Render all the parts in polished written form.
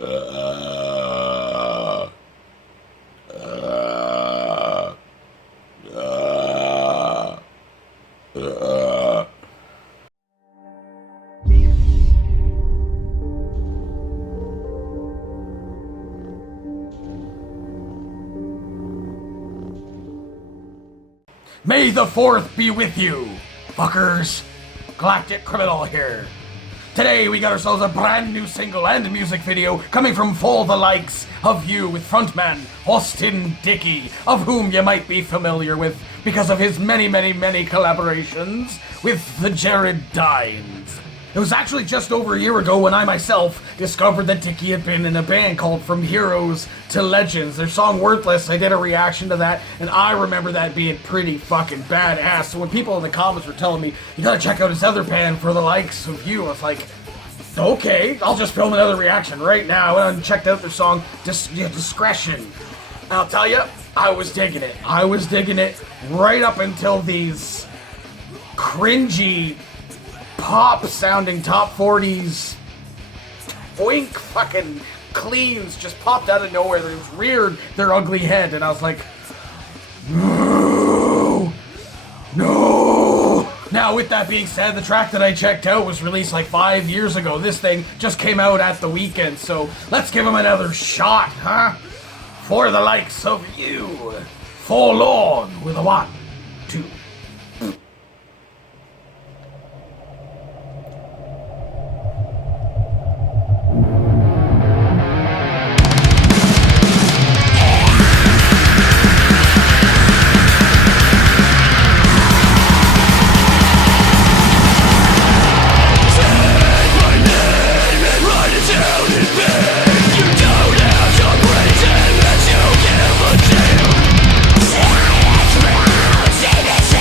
Uh, uh, uh, uh. May the 4th be with you, fuckers. Galactic Criminal here. Today we got ourselves a brand new single and music video coming from For the Likes of You with frontman Austin Dickey, of whom you might be familiar with because of his many collaborations with the Jared Dines. It was actually just over a year ago when I myself discovered that Dickey had been in a band called From Heroes to Legends. Their song Worthless, I did a reaction to that, and I remember that being pretty fucking badass. So when people in the comments were telling me, you gotta check out his other band For the Likes of You, I was like, okay, I'll just film another reaction right now. I went and checked out their song Discretion. And I'll tell you, I was digging it. I was digging it right up until these cringy pop-sounding top 40s oink fucking cleans just popped out of nowhere. They reared their ugly head, and I was like, no. Now, with that being said, the track that I checked out was released like 5 years ago. This thing just came out at the weekend, so let's give him another shot, huh? For the Likes of You. Forlorn with a 1, 2. See this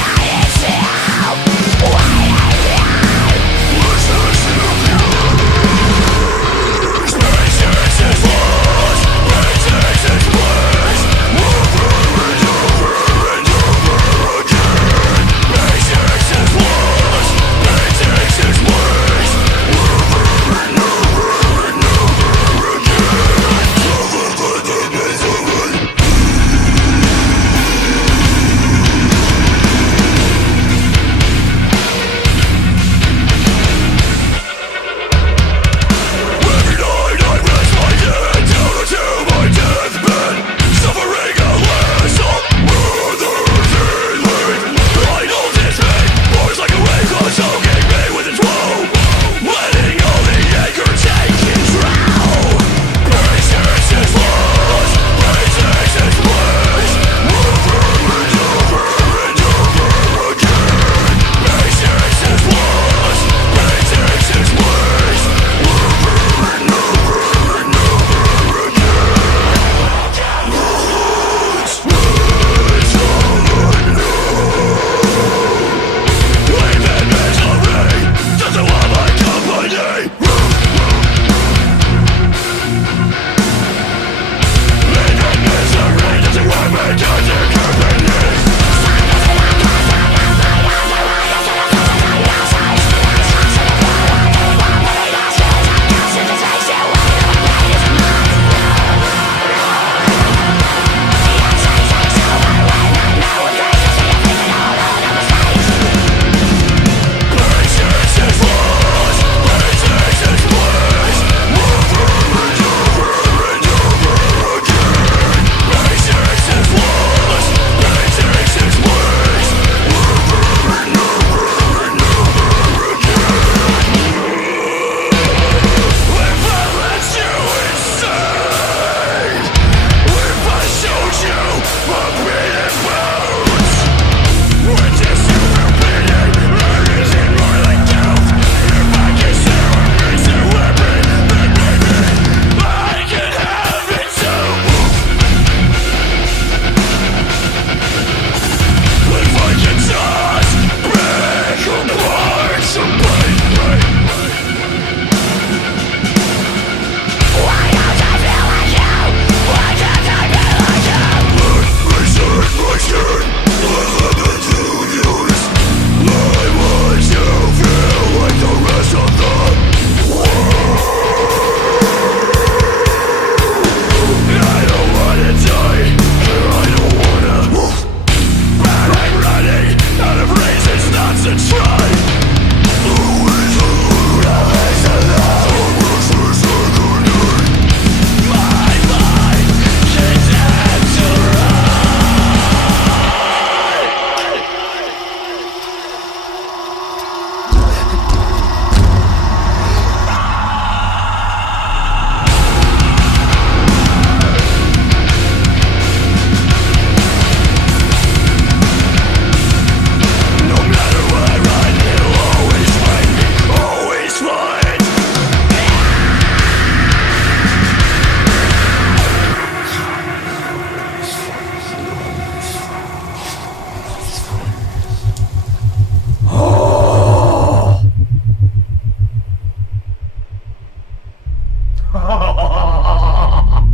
Ah!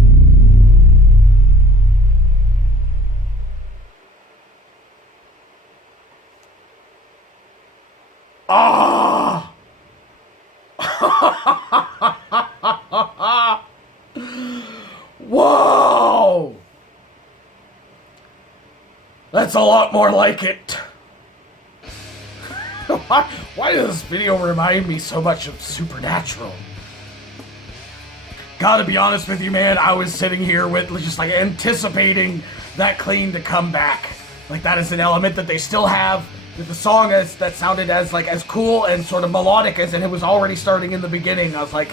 Whoa! That's a lot more like it. Why does this video remind me so much of Supernatural? Gotta be honest with you, man, I was sitting here with just like anticipating that clean to come back. Like that is an element that they still have. That the song that sounded as cool and sort of melodic as it was already starting in the beginning. I was like,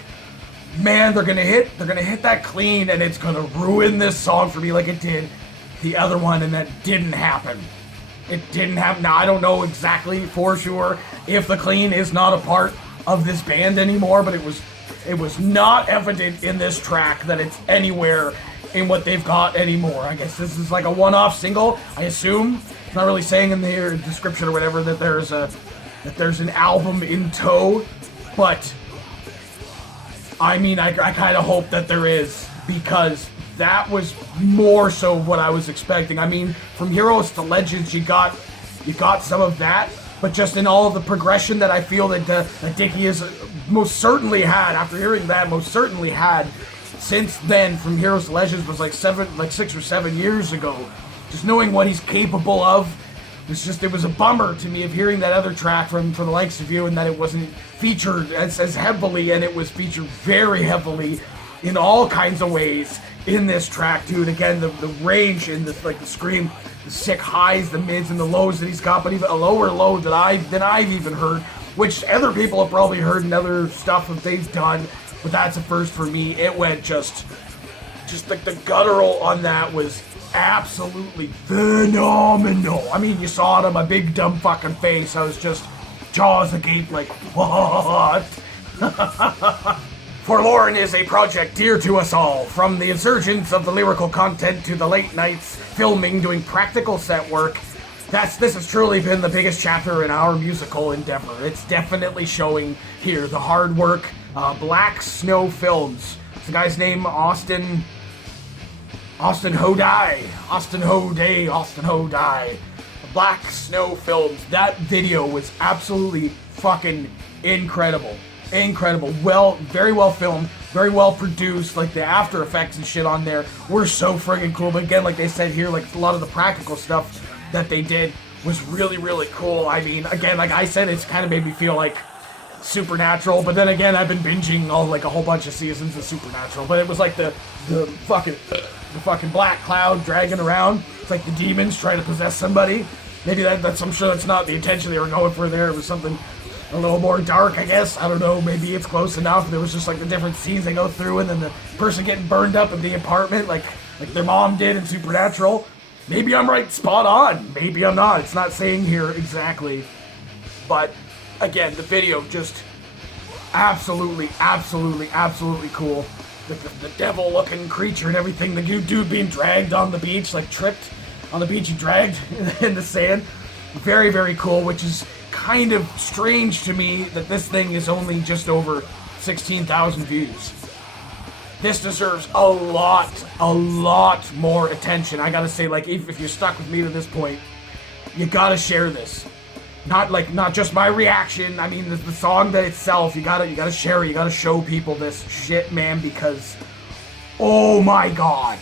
man, they're gonna hit that clean and it's gonna ruin this song for me like it did the other one, and that didn't happen. It didn't happen. Now I don't know exactly for sure if the clean is not a part of this band anymore, but it was not evident in this track that it's anywhere in what they've got anymore. I guess this is like a one-off single, I assume. It's not really saying in the description or whatever that there's an album in tow, but I mean, I kind of hope that there is, because that was more so what I was expecting. I mean, from Heroes to Legends, you got some of that, but just in all of the progression that I feel that Dickie has most certainly had, after hearing that, most certainly had since then, from Heroes to Legends was like 6 or 7 years ago. Just knowing what he's capable of, it was a bummer to me of hearing that other track from the likes of you, and that it wasn't featured as heavily, and it was featured very heavily in all kinds of ways in this track, dude. Again, the range and the scream, the sick highs, the mids, and the lows that he's got, but even a lower low than I've even heard, which other people have probably heard in other stuff that they've done, but that's a first for me. It went just like the guttural on that was absolutely phenomenal. I mean, you saw it on my big dumb fucking face. I was just jaws agape like, what? Forlorn is a project dear to us all, from the insurgence of the lyrical content to the late nights filming, doing practical set work. This has truly been the biggest chapter in our musical endeavor. It's definitely showing here. The hard work, Black Snow Films. It's the guy's name, Austin Hodai. Black Snow Films. That video was absolutely fucking incredible. Very well filmed, very well produced. Like the after effects and shit on there were so friggin' cool. But again, like they said here, like a lot of the practical stuff that they did was really, really cool. I mean, again, like I said, it's kind of made me feel like Supernatural. But then again, I've been binging a whole bunch of seasons of Supernatural. But it was like the fucking black cloud dragging around. It's like the demons trying to possess somebody. Maybe that's, I'm sure that's not the intention they were going for there. It was something a little more dark, I guess. I don't know, maybe it's close enough. There was just like the different scenes they go through, and then the person getting burned up in the apartment like their mom did in Supernatural. Maybe I'm right, spot on. Maybe I'm not. It's not saying here exactly. But again, the video just absolutely cool. The devil-looking creature and everything. The dude being dragged on the beach, like tripped on the beach and dragged in the sand. Very, very cool, which is kind of strange to me that this thing is only just over 16,000 views. This deserves a lot more attention. I gotta say, like, if you're stuck with me to this point, you gotta share this. Not just my reaction. I mean, the song that itself. You gotta share it. You gotta show people this shit, man, because, oh my god.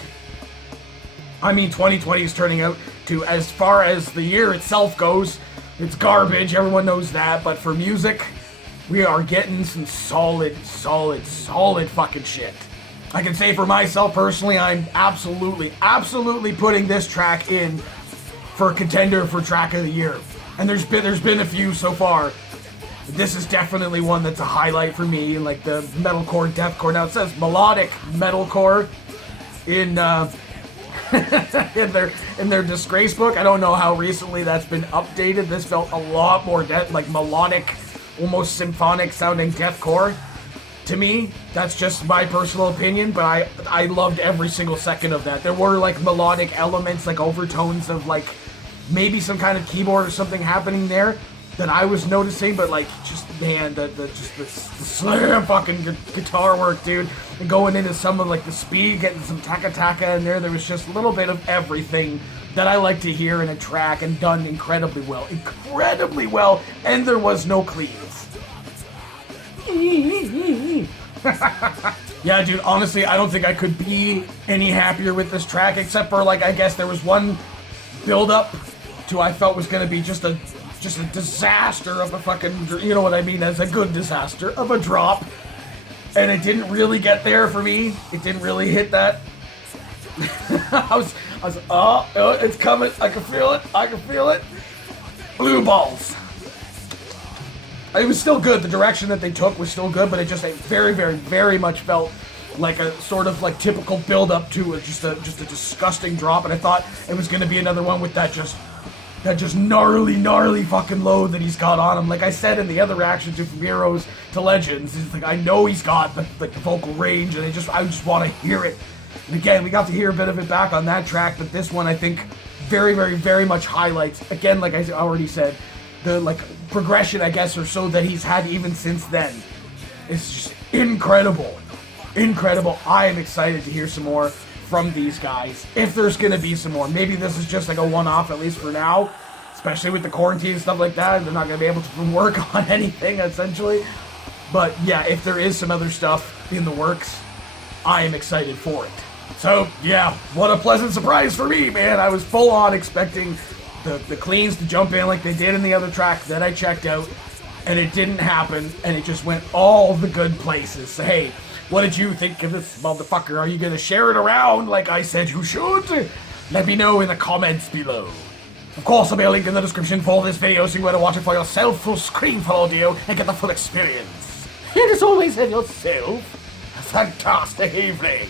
I mean, 2020 is turning out to, as far as the year itself goes, it's garbage. Everyone knows that. But for music, we are getting some solid fucking shit. I can say for myself personally, I'm absolutely putting this track in for contender for track of the year. And there's been a few so far. This is definitely one that's a highlight for me, like the metalcore, deathcore. Now it says melodic metalcore in in their disgrace book. I don't know how recently that's been updated. This felt a lot more like melodic, almost symphonic sounding deathcore. To me, that's just my personal opinion, but I loved every single second of that. There were like melodic elements, like overtones of like maybe some kind of keyboard or something happening there, that I was noticing, but like, just man, the slam fucking guitar work, dude, and going into some of like the speed, getting some taka in there. There was just a little bit of everything that I like to hear in a track, and done incredibly well, and there was no cleans. Yeah, dude, honestly, I don't think I could be any happier with this track, except for, like, I guess there was one build-up to I felt was gonna be just a disaster of a fucking, you know what I mean, as a good disaster of a drop, and it didn't really get there for me. It didn't really hit that. I was, oh, it's coming, I can feel it, blue balls. It was still good. The direction that they took was still good, but it just very much felt like a sort of like typical build-up to just a disgusting drop. And I thought it was going to be another one with that just gnarly fucking load that he's got on him. Like I said in the other reaction to From Heroes to Legends, it's like I know he's got the vocal range, and I just want to hear it. And again, we got to hear a bit of it back on that track, but this one I think very much highlights, again, like I already said, the like progression, I guess, or so that he's had even since then. It's just incredible. I am excited to hear some more from these guys, if there's gonna be some more. Maybe this is just like a one-off, at least for now, especially with the quarantine and stuff like that. They're not gonna be able to work on anything, essentially. But yeah, if there is some other stuff in the works, I am excited for it. So yeah, what a pleasant surprise for me, man. I was full on expecting the cleans to jump in like they did in the other track that I checked out, and it didn't happen, and it just went all the good places. So hey, what did you think of this motherfucker? Are you gonna share it around like I said you should? Let me know in the comments below. Of course, there'll be a link in the description for this video so you can watch it for yourself, full screen full audio, and get the full experience. And as always, have yourself a fantastic evening.